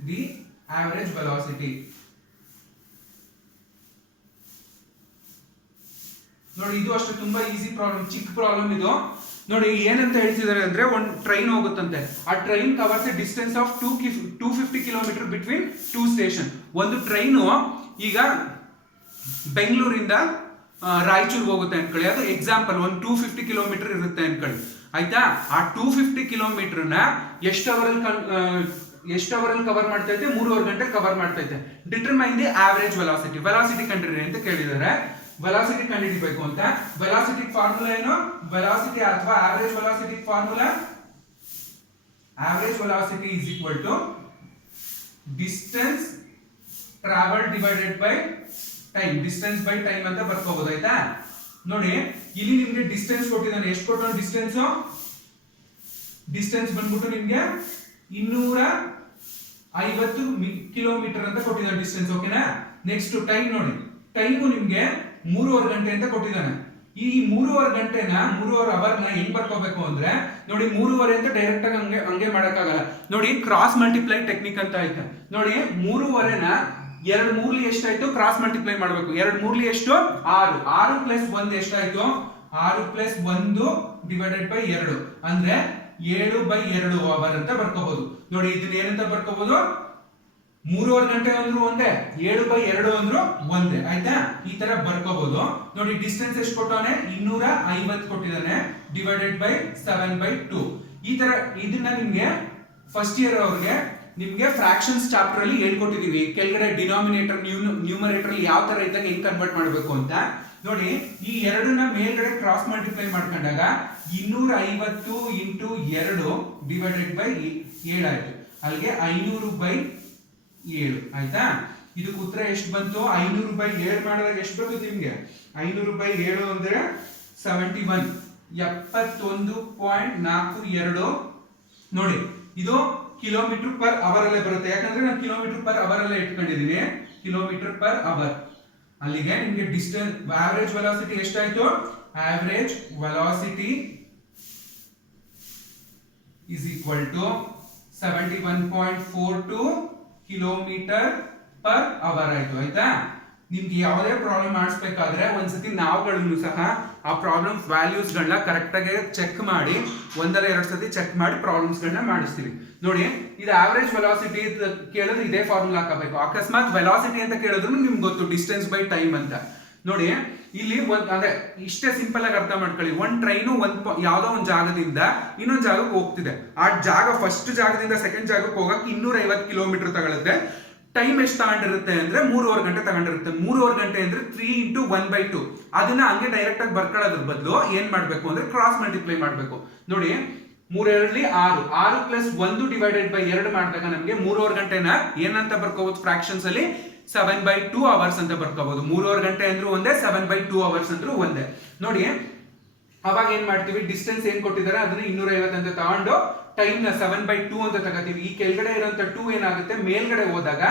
the average velocity. ನೋಡಿ ಇದು ಅಷ್ಟೇ ತುಂಬಾ ಈಸಿ ಪ್ರಾಬ್ಲಮ್, ಚಿಕ್ಕ ಪ್ರಾಬ್ಲಮ್ ಇದು. ನೋಡಿ ಏನಂತ ಹೇಳ್ತಿದ್ದಾರೆ ಅಂದ್ರೆ, ಒಂದು ಟ್ರೈನ್ ಹೋಗುತ್ತಂತೆ, ಆ train covers A distance of 250 kilometer between two station. ಒಂದು ಟ್ರೈನು ಈಗ ಬೆಂಗಳೂರಿಂದ ರಾಯಚೂರಿಗೆ ಹೋಗುತ್ತೆ ಅನ್ಕೊಳ್ಳಿ, ಅದು ಎಕ್ಸಾಂಪಲ್ ಒಂದು 250 kilometer ಇರುತ್ತೆ ಅನ್ಕೊಳ್ಳಿ. ಆಯ್ತಾ? ಆ 250 kilometer ನ ಎಷ್ಟು ಅವರಲ್ಲಿ ಕವರ್ ಮಾಡ್ತೈತೆ? 3.5 ಗಂಟೆ ಕವರ್ ಮಾಡ್ತೈತೆ. Determine the average velocity, velocity ಕಂಡಿರಿ ಅಂತ ಕೇಳಿದ್ದಾರೆ. ವೆಲಾಸಿಟಿ ಕಂಡುಹಿಡಿಬೇಕು ಅಂತ. ವೆಲಾಸಿಟಿ ಫಾರ್ಮುಲಾ ಏನು? ವೆಲಾಸಿಟಿ ಅಥವಾ average velocity formula, average velocity is equal to distance travel divided by time, distance by time ಅಂತ ಬರ್ಕೋಬಹುದು. ಆಯ್ತಾ? ನೋಡಿ ಇಲ್ಲಿ ನಿಮ್ಗೆ ಡಿಸ್ಟೆನ್ಸ್ ಕೊಟ್ಟಿದ್ದಾನೆ. ಎಷ್ಟು ಕೊಟ್ಟರು ಡಿಸ್ಟೆನ್ಸ್? ಡಿಸ್ಟೆನ್ಸ್ ಬಂದ್ಬಿಟ್ಟು ನಿಮ್ಗೆ 250 ಕಿಲೋಮೀಟರ್ ಅಂತ ಕೊಟ್ಟಿದ್ದಾನೆ ಡಿಸ್ಟೆನ್ಸ್. ಓಕೆನಾ? ನೆಕ್ಸ್ಟ್ ಟೈಮ್ ನೋಡಿ, ಟೈಮು ನಿಮ್ಗೆ 3.5 ಗಂಟೆ ಅಂತ ಕೊಟ್ಟಿದ್ದಾನೆ. ಈ 3.5 ಗಂಟೆನ 3.5 ಅವರ್ನ ಹೆಂಗ್ ಬರ್ಕೋಬೇಕು ಅಂದ್ರೆ, ನೋಡಿ 3.5 ಅಂತ ಡೈರೆಕ್ಟ್ ಆಗಿ ಹಂಗೆ ಮಾಡಕ್ಕಾಗಲ್ಲ. ನೋಡಿ ಕ್ರಾಸ್ ಮಲ್ಟಿಪ್ಲೈ ಟೆಕ್ನಿಕ್ ಅಂತ ಐತೆ. ನೋಡಿ 3.5ನ 2 ಮೂರ್ಲಿ ಎಷ್ಟಾಯ್ತು? ಕ್ರಾಸ್ ಮಲ್ಟಿಪ್ಲೈ ಮಾಡಬೇಕು. 2 ಮೂರ್ಲಿ ಎಷ್ಟು? 6. 6 ಪ್ಲಸ್ 1 ಎಷ್ಟಾಯ್ತು? 6 ಪ್ಲಸ್ 1 ಡಿವೈಡೆಡ್ ಬೈ 2 ಅಂದ್ರೆ 7/2 ಅವರ್ ಅಂತ ಬರ್ಕೋಬಹುದು. ನೋಡಿ ಇದನ್ನ ಏನಂತ ಬರ್ಕೋಬಹುದು? 3.5 ಗಂಟೆ ಅಂದ್ರು ಒಂದೇ, 7/2 ಅಂದ್ರು ಒಂದೇ. ಆಯ್ತಾ? ಈ ತರ ಬರ್ಕೋಬಹುದು. ನೋಡಿ ಡಿಸ್ಟೆನ್ಸ್ ಎಷ್ಟು ಕೊಟ್ಟವನೆ? 250 ಕೊಟ್ಟಿದ್ದಾನೆ, ಡಿವೈಡೆಡ್ ಬೈ 7/2. ಈ ತರ ಇದನ್ನ ನಿಮ್ಗೆ ಫಸ್ಟ್ ಇಯರ್ ಅವ್ರಿಗೆ ನಿಮ್ಗೆ ಫ್ರಾಕ್ಷನ್ಸ್ ಚಾಪ್ಟರ್ ಅಲ್ಲಿ ಹೇಳ್ಕೊಟ್ಟಿದೀವಿ. ಕೆಳಗಡೆ ಡಿನಾಮಿನೇಟರ್ ನ್ಯೂಮರೇಟರ್ ಅಲ್ಲಿ ಯಾವ ತರ ಇದ್ದಾಗ ಹೆಂಗ್ ಕನ್ವರ್ಟ್ ಮಾಡಬೇಕು ಅಂತ. ನೋಡಿ ಈ ಎರಡನ್ನ ಮೇಲ್ಗಡೆ ಕ್ರಾಸ್ ಮಲ್ಟಿಪ್ಲೈ ಮಾಡ್ಕೊಂಡಾಗ 250 ಇಂಟು 2 ಡಿವೈಡೆಡ್ ಬೈ 7 ಆಯ್ತು. ಅಲ್ಲಿಗೆ 500/7 ಆಯ್ತಾ. ಇದಕ್ಕೆ ಉತ್ತರ ಎಷ್ಟು ಬಂತು? 500/7 ಮಾಡಿದಾಗ ಎಷ್ಟು ಬರುತ್ತೆ ನಿಮ್ಗೆ? 500/7 ಅಂದ್ರೆ 71 71.42. ನೋಡಿ ಇದು ಕಿಲೋಮೀಟರ್ ಪರ್ ಅವರ್ ಅಲ್ಲೇ ಬರುತ್ತೆ, ಯಾಕಂದ್ರೆ ನಾನು ಕಿಲೋಮೀಟರ್ ಪರ್ ಅವರ್ ಅಲ್ಲೇ ಇಟ್ಕೊಂಡಿದ್ದೀನಿ. Kilometre per hour. ಅಲ್ಲಿಗೆ ನಿಮ್ಗೆ ಡಿಸ್ಟೆನ್ಸ್ ಆವರೇಜ್ ವೆಲಾಸಿಟಿ ಎಷ್ಟಾಯ್ತು? Average velocity is equal to 71.42 kilometre per hour ಆಯ್ತು. ಆಯ್ತಾ. ನಿಮ್ಗೆ ಯಾವುದೇ ಪ್ರಾಬ್ಲಮ್ ಮಾಡಿಸ್ಬೇಕಾದ್ರೆ ಒಂದ್ಸತಿ ನಾವುಗಳನ್ನು ಸಹ ಆ ಪ್ರಾಬ್ಲಮ್ ವ್ಯಾಲ್ಯೂಸ್ ಗಳನ್ನ ಕರೆಕ್ಟ್ ಆಗಿ ಚೆಕ್ ಮಾಡಿ, ಒಂದಲ್ಲ ಎರಡು ಸತಿ ಚೆಕ್ ಮಾಡಿ ಪ್ರಾಬ್ಲಮ್ಸ್ ಗಳನ್ನ ಮಾಡಿಸ್ತೀವಿ. ನೋಡಿ ಇದು ಆವರೇಜ್ ವೆಲಾಸಿಟಿ ಕೇಳಿದ್ರೆ ಇದೇ ಫಾರ್ಮುಲಾ ಹಾಕಬೇಕು. ಅಕಸ್ಮಾತ್ ವೆಲಾಸಿಟಿ ಅಂತ ಕೇಳಿದ್ರು ನಿಮ್ಗೆ ಗೊತ್ತು ಡಿಸ್ಟೆನ್ಸ್ ಬೈ ಟೈಮ್ ಅಂತ. ನೋಡಿ ಇಲ್ಲಿ ಅಂದ್ರೆ ಇಷ್ಟೇ ಸಿಂಪಲ್ ಆಗಿ ಅರ್ಥ ಮಾಡ್ಕೊಳ್ಳಿ. ಒಂದ್ ಟ್ರೈನು ಯಾವ್ದೋ ಒಂದ್ ಜಾಗದಿಂದ ಇನ್ನೊಂದ್ ಜಾಗಕ್ಕೆ ಹೋಗ್ತಿದೆ. ಆ ಜಾಗ ಫಸ್ಟ್ ಜಾಗದಿಂದ ಸೆಕೆಂಡ್ ಜಾಗಕ್ಕೆ ಹೋಗಕ್ಕೆ 250 ಕಿಲೋಮೀಟರ್ ತಗೊಳುತ್ತೆ. ಟೈಮ್ ಎಷ್ಟು ತಗೊಂಡಿರುತ್ತೆ ಅಂದ್ರೆ 3.5 ಗಂಟೆ ತಗೊಂಡಿರುತ್ತೆ. 3.5 ಗಂಟೆ ಅಂದ್ರೆ 3 × 1/2. ಅದನ್ನ ಹಂಗೆ ಡೈರೆಕ್ಟ್ ಆಗಿ ಬರ್ಕೊಳ್ಳೋದ್ರ ಬದಲು ಏನ್ ಮಾಡ್ಬೇಕು ಅಂದ್ರೆ ಕ್ರಾಸ್ ಮಲ್ಟಿಪ್ಲೈ ಮಾಡ್ಬೇಕು. ನೋಡಿ 3 2 6 6 + 1 ಡಿವೈಡೆಡ್ ಬೈ 2 ಮಾಡಿದಾಗ ನಮ್ಗೆ 3.5 ಗಂಟೆನ ಏನಂತ ಬರ್ಕೋಬಹುದು ಫ್ರಾಕ್ಷನ್ಸ್ ಅಲ್ಲಿ? 7/2 ಅವರ್ಸ್ ಅಂತ ಬರ್ಕೋಬಹುದು. 3.5 ಗಂಟೆ ಅಂದ್ರೂ ಒಂದೇ, 7/2 ಅವರ್ಸ್ ಅಂದ್ರೂ ಒಂದೇ. ನೋಡಿ ಅವಾಗ ಏನ್ ಮಾಡ್ತೀವಿ? ಡಿಸ್ಟೆನ್ಸ್ ಏನ್ ಕೊಟ್ಟಿದ್ದಾರೆ ಅದನ್ನ 250 ಅಂತ ತಗೊಂಡು ಟೈಮ್ ನ 7/2 ಅಂತ ತಗೋತೀವಿ. ಈ ಕೆಳಗಡೆ ಇರುವಂತ 2 ಏನಾಗುತ್ತೆ? ಮೇಲ್ಗಡೆ ಹೋದಾಗ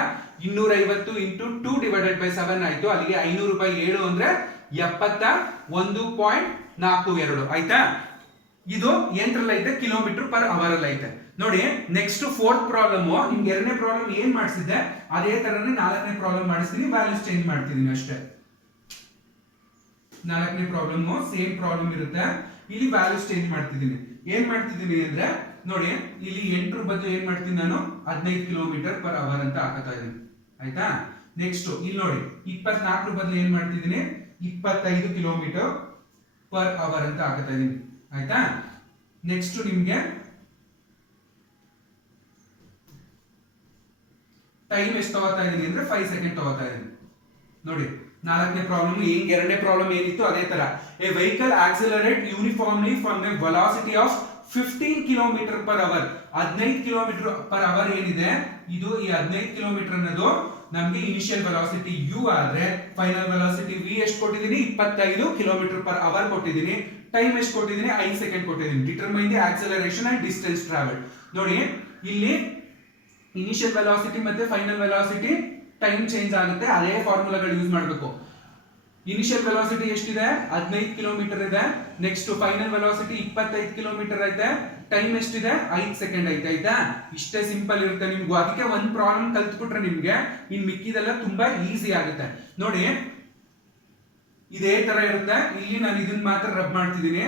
250 ಇಂಟು 2 ಡಿವೈಡೆಡ್ ಬೈ 7 ಆಯ್ತು. ಅಲ್ಲಿಗೆ 500/7 ಅಂದ್ರೆ 71.42 ಆಯ್ತಾ. ಇದು ಎಂಟ್ರಲ್ಲಿ ಐತೆ, ಕಿಲೋಮೀಟರ್ ಪರ್ ಅವರ್ ಅಲ್ಲಿ ಐತೆ. ನೋಡಿ ನೆಕ್ಸ್ಟ್ ಫೋರ್ತ್ ಪ್ರಾಬ್ಲಮ್. ನಿಮ್ಗೆ ಎರಡನೇ ಪ್ರಾಬ್ಲಮ್ ಏನ್ ಮಾಡಿಸಿದ್ದೆ ಅದೇ ತರನೇ ನಾಲ್ಕನೇ ಪ್ರಾಬ್ಲಮ್ ಮಾಡಿಸ್ತೀನಿ, ವ್ಯಾಲ್ಯೂಸ್ ಚೇಂಜ್ ಮಾಡ್ತಿದ್ದೀನಿ ಅಷ್ಟೇ. ನಾಲ್ಕನೇ ಪ್ರಾಬ್ಲಮ್ ಸೇಮ್ ಪ್ರಾಬ್ಲಮ್ ಇರುತ್ತೆ, ಇಲ್ಲಿ ವ್ಯಾಲ್ಯೂಸ್ ಚೇಂಜ್ ಮಾಡ್ತಿದ್ದೀನಿ. ಏನ್ ಮಾಡ್ತಿದ್ದೀನಿ ಅಂದ್ರೆ ನೋಡಿ ಇಲ್ಲಿ 8 ಬದಲು ಏನ್ ಮಾಡ್ತೀನಿ ನಾನು? 15 ಕಿಲೋಮೀಟರ್ ಪರ್ ಅವರ್ ಅಂತ ಹಾಕತಾ ಇದ್ದೀನಿ. ಆಯ್ತಾ. ನೆಕ್ಸ್ಟ್ ಇಲ್ಲಿ ನೋಡಿ 24 ಬದಲು ಏನ್ ಮಾಡ್ತಿದ್ದೀನಿ? 25 ಕಿಲೋಮೀಟರ್ ಪರ್ ಅವರ್ ಅಂತ ಹಾಕತಾ ಇದ್ದೀನಿ. ಆಯ್ತಾ. ನೆಕ್ಸ್ಟ್ ನಿಮ್ಗೆ ಟೈಮ್ ಎಷ್ಟು ತಗೋತಾ ಇದೀನಿ ಅಂದ್ರೆ 5 ಸೆಕೆಂಡ್ ತಗೋತಾ ಇದೀನಿ. ನೋಡಿ ನಾಲ್ಕನೇ ಪ್ರಾಬ್ಲಮ್ ಹೆಂಗ್ ಎರಡನೇ ಪ್ರಾಬ್ಲಮ್ ಏನಿತ್ತು ಅದೇ ತರ. A vehicle accelerate uniformly from a velocity of 15 kilometre per hour. 15 kilometre per hour ಏನಿದೆ ಇದು, ಈ 15 ಕಿಲೋಮೀಟರ್ ಅನ್ನೋದು ನಮ್ಗೆ ಇನಿಷಿಯಲ್ ವೆಲಾಸಿಟಿ u ಆದ್ರೆ ಫೈನಲ್ ವೆಲಾಸಿಟಿ v ಎಷ್ಟು ಕೊಟ್ಟಿದ್ದೀನಿ? 25 ಕಿಲೋಮೀಟರ್ ಪರ್ ಅವರ್ ಕೊಟ್ಟಿದ್ದೀನಿ. ಟೈಮ್ ಎಷ್ಟು ಕೊಟ್ಟಿದ್ದೀನಿ? 5 ಸೆಕೆಂಡ್ ಕೊಟ್ಟಿದ್ದೀನಿ. Determine the acceleration and distance travel. ನೋಡಿ ಇಲ್ಲಿ ಇನಿಷಿಯಲ್ ವೆಲಾಸಿಟಿ ಮತ್ತೆ ಫೈನಲ್ ವೆಲಾಸಿಟಿ ಟೈಮ್ ಚೇಂಜ್ ಆಗುತ್ತೆ, ಅದೇ ಫಾರ್ಮುಲಾಗಳು ಯೂಸ್ ಮಾಡಬೇಕು. ಇನಿಷಿಯಲ್ ವೆಲಾಸಿಟಿ ಎಷ್ಟಿದೆ? 15 ಕಿಲೋಮೀಟರ್ ಇದೆ. ನೆಕ್ಸ್ಟ್ ಫೈನಲ್ ವೆಲಾಸಿಟಿ 25 ಕಿಲೋಮೀಟರ್ ಐತೆ. ಟೈಮ್ ಎಷ್ಟಿದೆ? 5 ಸೆಕೆಂಡ್ ಐತೆ. ಆಯ್ತಾ. ಇಷ್ಟೇ ಸಿಂಪಲ್ ಇರುತ್ತೆ ನಿಮ್ಗೂ. ಅದಕ್ಕೆ ಒಂದ್ ಪ್ರಾಬ್ಲಮ್ ಕಲ್ತ್ಬಿಟ್ರೆ ನಿಮ್ಗೆ ಇನ್ ಮಿಕ್ಕಿದೆಲ್ಲ ತುಂಬಾ ಈಸಿ ಆಗುತ್ತೆ. ನೋಡಿ ಇದೇ ತರ ಇರುತ್ತೆ. ಇಲ್ಲಿ ನಾನು ಇದನ್ನ ಮಾತ್ರ ರಬ್ ಮಾಡ್ತಿದ್ದೀನಿ.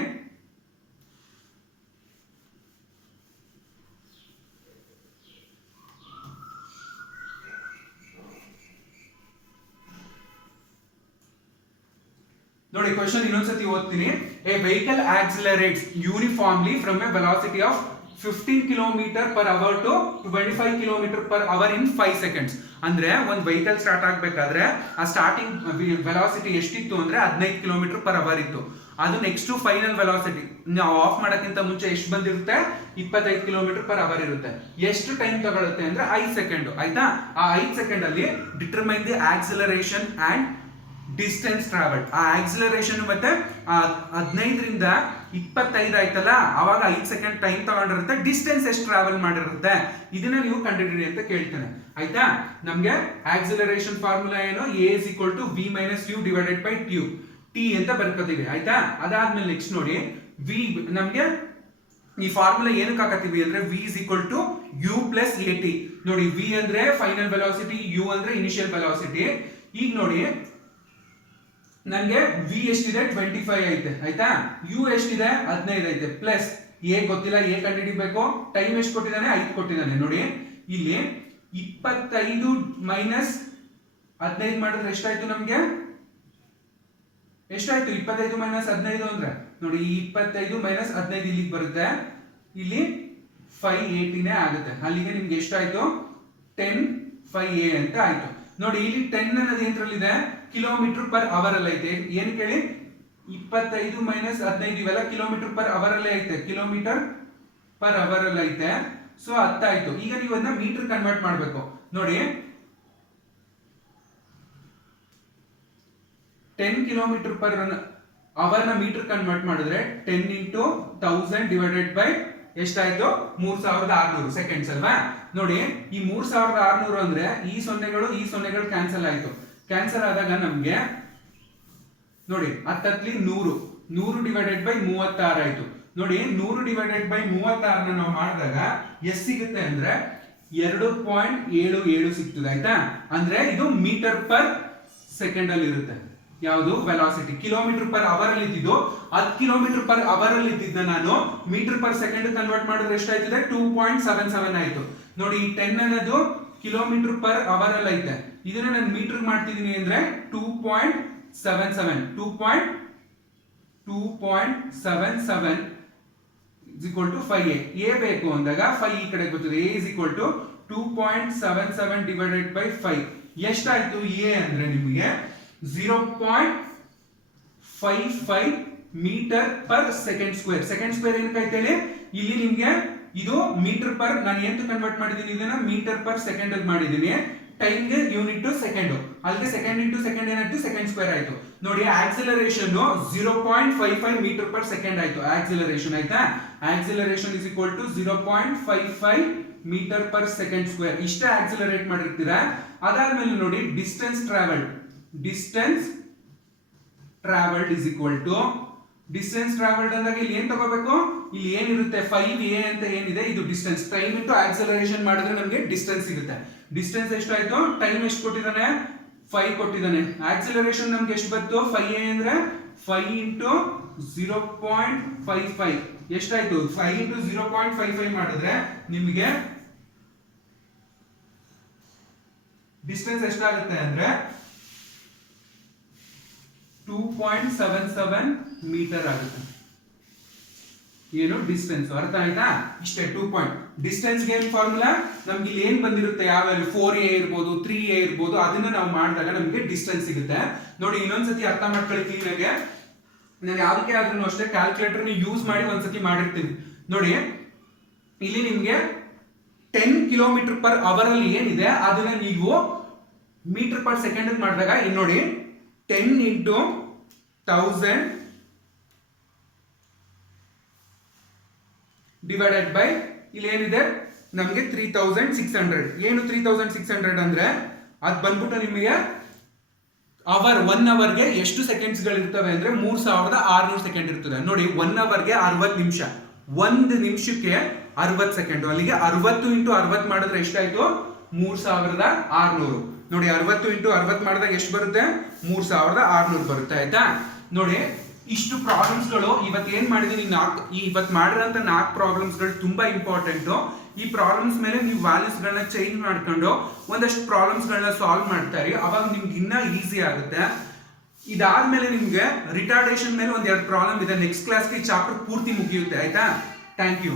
ನೋಡಿ ಕ್ವೆಶ್ಚನ್ ಇನ್ನೊಂದ್ಸತಿ ಓದ್ತೀನಿ. A vehicle accelerates uniformly from a velocity of 15 kilometre per hour to 25 kilometre per hour in 5 seconds. ಅಂದ್ರೆ ಒಂದು ವೆಹಿಕಲ್ ಸ್ಟಾರ್ಟ್ ಆಗ್ಬೇಕಾದ್ರೆ ಆ ಸ್ಟಾರ್ಟಿಂಗ್ ವೆಲಾಸಿಟಿ ಎಷ್ಟಿತ್ತು ಅಂದ್ರೆ 15 ಕಿಲೋಮೀಟರ್ ಪರ್ ಅವರ್ ಇತ್ತು. ಅದು ನೆಕ್ಸ್ಟ್ ಫೈನಲ್ ವೆಲಾಸಿಟಿ ನಾವು ಆಫ್ ಮಾಡಕ್ಕಿಂತ ಮುಂಚೆ ಎಷ್ಟು ಬಂದಿರುತ್ತೆ? 25 ಕಿಲೋಮೀಟರ್ ಪರ್ ಅವರ್ ಇರುತ್ತೆ. ಎಷ್ಟು ಟೈಮ್ ತಗೊಳುತ್ತೆ ಅಂದ್ರೆ 5 ಸೆಕೆಂಡ್. ಆಯ್ತಾ. ಆ 5 ಸೆಕೆಂಡ್ ಅಲ್ಲಿ determine the acceleration and distance travel. ಆ ಆಕ್ಸಿಲರೇಷನ್ ಮತ್ತೆ 15 ರಿಂದ 25 ಆಯ್ತಲ್ಲ, ಅವಾಗ 5 ಸೆಕೆಂಡ್ ಟೈಮ್ ತಗೊಂಡಿರುತ್ತೆ. ಡಿಸ್ಟೆನ್ಸ್ ಎಷ್ಟು ಟ್ರಾವೆಲ್ ಮಾಡಿರುತ್ತೆ ಇದನ್ನ ನೀವು ಕಂಡುಹಿಡಿಯಿರಿ ಅಂತ ಕೇಳ್ತೇನೆ. ಆಯ್ತಾ. ನಮ್ಗೆ ಆಕ್ಸಿಲರೇಷನ್ ಫಾರ್ಮುಲಾ ಏನು? a = v - u divided by t ಅಂತ ಬರ್ಕೋತೀವಿ. ಆಯ್ತಾ. ಅದಾದ್ಮೇಲೆ ನೆಕ್ಸ್ಟ್ ನೋಡಿ v ನಮ್ಗೆ ಈ ಫಾರ್ಮುಲಾ ಏನಕ್ಕೆ ಹಾಕತ್ತೀವಿ ಅಂದ್ರೆ v = u + at. ನೋಡಿ v ಅಂದ್ರೆ ಫೈನಲ್ ವೆಲಾಸಿಟಿ, u ಅಂದ್ರೆ ಇನಿಷಿಯಲ್ ವೆಲಾಸಿಟಿ. ಈಗ ನೋಡಿ ನನಗೆ v ಎಷ್ಟಿದೆ? 25 ಐತೆ. ಆಯ್ತಾ. u ಎಷ್ಟಿದೆ? 15 ಐತೆ. ಪ್ಲಸ್ a ಗೊತ್ತಿಲ್ಲ, a ಕಂಡುಹಿಡಿಬೇಕು. ಟೈಮ್ ಎಷ್ಟು ಕೊಟ್ಟಿದ್ದಾನೆ? 5 ಕೊಟ್ಟಿದ್ದಾನೆ. ನೋಡಿ ಇಲ್ಲಿ 25 - 15 ಮಾಡಿದ್ರೆ ಎಷ್ಟಾಯ್ತು ನಮ್ಗೆ? ಎಷ್ಟಾಯ್ತು? 25 - 15 ಅಂದ್ರೆ ನೋಡಿ 25 - 15 ಇಲ್ಲಿಗೆ ಬರುತ್ತೆ. ಇಲ್ಲಿ 580 ಆಗುತ್ತೆ. ಅಲ್ಲಿಗೆ ನಿಮ್ಗೆ ಎಷ್ಟಾಯ್ತು? 10 5a ಅಂತ ಆಯ್ತು. ನೋಡಿ ಇಲ್ಲಿ 10 ಅನ್ನೋದು ಎಂಟ್ರಲ್ಲಿದೆ? ಕಿಲೋಮೀಟರ್ ಪರ್ ಅವರ್ ಅಲ್ಲಿ ಐತೆ. ಏನ್ ಕೇಳಿ 25 ಮೈನಸ್ 15 ಇವೆಲ್ಲ ಕಿಲೋಮೀಟರ್ ಪರ್ ಅವರ್ ಅಲ್ಲೇ ಐತೆ, ಕಿಲೋಮೀಟರ್ ಪರ್ ಅವರ್ ಅಲ್ಲಿ ಐತೆ. ಸೊ ಅತ್ತಾಯ್ತು. ಈಗ ನೀವು ಅದನ್ನ ಮೀಟರ್ ಕನ್ವರ್ಟ್ ಮಾಡಬೇಕು. ನೋಡಿ 10 ಕಿಲೋಮೀಟರ್ ಪರ್ ಅವರ್ ನ ಮೀಟರ್ ಕನ್ವರ್ಟ್ ಮಾಡಿದ್ರೆ 10 ಇಂಟು 1000 ಡಿವೈಡೆಡ್ ಬೈ ಎಷ್ಟಾಯ್ತು 3600 ಸೆಕೆಂಡ್ಸ್ ಅಲ್ವಾ. ನೋಡಿ ಈ 3600 ಅಂದ್ರೆ ಈ ಸೊನ್ನೆಗಳು ಕ್ಯಾನ್ಸಲ್ ಆಯ್ತು. ಕ್ಯಾನ್ಸಲ್ ಆದಾಗ ನಮ್ಗೆ ನೋಡಿ 10 100 ಡಿವೈಡೆಡ್ ಬೈ 36 ಆಯ್ತು. ನೋಡಿ 100 ಡಿವೈಡೆಡ್ ಬೈ 36 ನಾವು ಮಾಡಿದಾಗ ಎಷ್ಟು ಸಿಗುತ್ತೆ ಅಂದ್ರೆ 2.77 ಸಿಗ್ತದೆ. ಆಯ್ತಾ, ಅಂದ್ರೆ ಇದು ಮೀಟರ್ ಪರ್ ಸೆಕೆಂಡ್ ಅಲ್ಲಿ ಇರುತ್ತೆ. ಯಾವುದು ವೆಲಾಸಿಟಿ ಕಿಲೋಮೀಟರ್ ಪರ್ ಅವರ್ ಅಲ್ಲಿ ಇದ್ದಿದ್ದು 10 ಕಿಲೋಮೀಟರ್ ಪರ್ ಅವರ್ ಅಲ್ಲಿ ಇದ್ದಿದ್ದ ನಾನು ಮೀಟರ್ ಪರ್ ಸೆಕೆಂಡ್ ಕನ್ವರ್ಟ್ ಮಾಡಿದ್ರೆ ಎಷ್ಟಾಯ್ತದೆ 2.77 ಆಯ್ತು. ನೋಡಿ ಈ 10 ಅನ್ನೋದು ಕಿಲೋಮೀಟರ್ ಪರ್ ಅವರ್ ಅಲ್ಲಿ ಐತೆ. ಇದನ್ನ ನಾನು ಮೀಟರ್ ಮಾಡ್ತಿದ್ದೀನಿ ಅಂದ್ರೆ 2.77 is equal to 5a. a ಬೇಕು ಅಂದಾಗ 5 ಈ ಕಡೆ ಬರ್ತದೆ. a is equal to 2.77 divided by 5 ಎಷ್ಟಾಯ್ತು a ಅಂದ್ರೆ ನಿಮಗೆ 0.55 metre per second square. Second square ಏನಕ್ಕೆ ಹೇಳಿ, ಇಲ್ಲಿ ನಿಮ್ಗೆ ಇದು ಮೀಟರ್ ಪರ್, ನಾನು ಎಂತ ಕನ್ವರ್ಟ್ ಮಾಡಿದ್ದೀನಿ ಇದನ್ನ ಮೀಟರ್ ಪರ್ ಸೆಕೆಂಡ್ ಅಲ್ಲಿ ಮಾಡಿದ್ದೀನಿ. ಟೈಮ್ ಗೆ ಯೂನಿಟ್ ಸೆಕೆಂಡ್, ಅಲ್ಲಿಗೆ ಸೆಕೆಂಡ್ ಇಂಟು ಸೆಕೆಂಡ್ ಏನಾಯ್ತು ಸೆಕೆಂಡ್ ಸ್ಕ್ವೇರ್ ಆಯ್ತು. ನೋಡಿ ಆಕ್ಸಿಲರೇಷನ್ 0.55 ಮೀಟರ್ ಪರ್ ಸೆಕೆಂಡ್ ಆಯ್ತು ಆಕ್ಸಿಲರೇಷನ್. ಆಯ್ತಾ, acceleration is equal to 0.55 metre per second square. ಇಷ್ಟೇ ಆಕ್ಸಿಲರೇಟ್ ಮಾಡಿರ್ತೀರಾ. ಅದಾದ್ಮೇಲೆ ನೋಡಿ distance travelled is equal to distance travelled ಅಂದಾಗ ಇಲ್ಲಿ ಏನ್ ತಗೋಬೇಕು, ಇಲ್ಲಿ ಏನಿರುತ್ತೆ 5a ಅಂತ ಏನಿದೆ ಇದು ಡಿಸ್ಟೆನ್ಸ್. ಟೈಮ್ ಇಂಟು ಆಕ್ಸಲರೇಷನ್ ಮಾಡಿದ್ರೆ ನಮಗೆ ಡಿಸ್ಟೆನ್ಸ್ ಸಿಗುತ್ತೆ. ಡಿಸ್ಟೆನ್ಸ್ ಎಷ್ಟಾಯ್ತು, ಟೈಮ್ ಎಷ್ಟು ಕೊಟ್ಟಿದ್ದಾನೆ 5 ಕೊಟ್ಟಿದ್ದಾನೆ. ಆಕ್ಸಲರೇಷನ್ ನಮ್ಗೆ ಎಷ್ಟು ಬಂತು 5a ಅಂದ್ರೆ 5 ಇಂಟು 0.55 ಎಷ್ಟಾಯ್ತು 5 ಇಂಟು 0.55 ಮಾಡಿದ್ರೆ ನಿಮಗೆ ಡಿಸ್ಟೆನ್ಸ್ ಎಷ್ಟಾಗುತ್ತೆ ಅಂದ್ರೆ 2.77 ಮೀಟರ್ ಆಗುತ್ತೆ. ಏನು ಡಿಸ್ಟೆನ್ಸ್, ಅರ್ಥ ಆಯ್ತಾ? ಇಷ್ಟೇ 2 ಪಾಯಿಂಟ್. ಡಿಸ್ಟೆನ್ಸ್ ಗೆ ಏನು ಫಾರ್ಮುಲಾ, ನಮ್ಗೆ ಇಲ್ಲಿ ಏನ್ ಬಂದಿರುತ್ತೆ ಯಾವ ವ್ಯಾಲ್ಯೂ 4a ಇರ್ಬೋದು 3a ಇರ್ಬೋದು, ಅದನ್ನ ನಾವು ಮಾಡಿದಾಗ ನಮಗೆ ಡಿಸ್ಟೆನ್ಸ್ ಸಿಗುತ್ತೆ. ನೋಡಿ ಇನ್ನೊಂದ್ಸತಿ ಅರ್ಥ ಮಾಡ್ಕೊಳ್ಳಿ ಕ್ಲೀನ್ ಆಗಿ. ನಾನು ಯಾವುದಕ್ಕೆ ಆದ್ರೂ ಅಷ್ಟೇ ಕ್ಯಾಲ್ಕುಲೇಟರ್ ಯೂಸ್ ಮಾಡಿ ಒಂದ್ಸತಿ ಮಾಡಿರ್ತೀನಿ. ನೋಡಿ ಇಲ್ಲಿ ನಿಮ್ಗೆ 10 ಕಿಲೋಮೀಟರ್ ಪರ್ ಅವರ್ ಅಲ್ಲಿ ಏನಿದೆ ಅದನ್ನ ನೀವು ಮೀಟರ್ ಪರ್ ಸೆಕೆಂಡ್ ಮಾಡಿದಾಗ ಇಲ್ಲಿ ನೋಡಿ 10 ಇಂಟು 1000 ಡಿವೈಡೆಡ್ ಬೈ ಇಲ್ಲಿ ಏನಿದೆ ನಮಗೆ 3600. ಏನು 3600 ಅಂದ್ರೆ ಅದು ಬಂದ್ಬಿಟ್ಟು ನಿಮಗೆ ಅವರ್ 1 ಅವರ್ಗೆ ಎಷ್ಟು ಸೆಕೆಂಡ್ಸ್ ಗಳು ಇರ್ತವೆ ಅಂದ್ರೆ 3600 ಸೆಕೆಂಡ್ ಇರ್ತದೆ. ನೋಡಿ 1 ಅವರ್ಗೆ 60 ನಿಮಿಷ, 1 ನಿಮಿಷಕ್ಕೆ 60 ಸೆಕೆಂಡ್. ಅಲ್ಲಿಗೆ 60 ಇಂಟು 60 ಮಾಡಿದ್ರೆ ಎಷ್ಟಾಯ್ತು 3600. ನೋಡಿ 60 ಇಂಟು 60 ಮಾಡಿದಾಗ ಎಷ್ಟು ಬರುತ್ತೆ 3600 ಬರುತ್ತೆ. ಆಯ್ತಾ, ನೋಡಿ ಇಷ್ಟು ಪ್ರಾಬ್ಲಮ್ಸ್ ಗಳು ಇವತ್ತು ಏನ್ ಮಾಡಿದೀನಿ, ಇವತ್ತು ಮಾಡಿರೋಂಥ 4 ಪ್ರಾಬ್ಲಮ್ಸ್ ಗಳು ತುಂಬಾ ಇಂಪಾರ್ಟೆಂಟ್. ಈ ಪ್ರಾಬ್ಲಮ್ಸ್ ಮೇಲೆ ನೀವು ವ್ಯಾಲ್ಯೂಸ್ ಗಳನ್ನ ಚೇಂಜ್ ಮಾಡ್ಕೊಂಡು ಒಂದಷ್ಟು ಪ್ರಾಬ್ಲಮ್ಸ್ ಗಳನ್ನ ಸಾಲ್ವ್ ಮಾಡ್ತಾರೆ, ಅವಾಗ ನಿಮ್ಗೆ ಇನ್ನ ಈಸಿ ಆಗುತ್ತೆ. ಇದಾದ್ಮೇಲೆ ನಿಮ್ಗೆ ರಿಟಾರ್ಡೇಷನ್ ಮೇಲೆ ಒಂದೆರಡು ಪ್ರಾಬ್ಲಮ್ ಇದೆ. ನೆಕ್ಸ್ಟ್ ಕ್ಲಾಸ್ಗೆ ಚಾಪ್ಟರ್ ಪೂರ್ತಿ ಮುಗಿಯುತ್ತೆ. ಆಯ್ತಾ, ಥ್ಯಾಂಕ್ ಯು.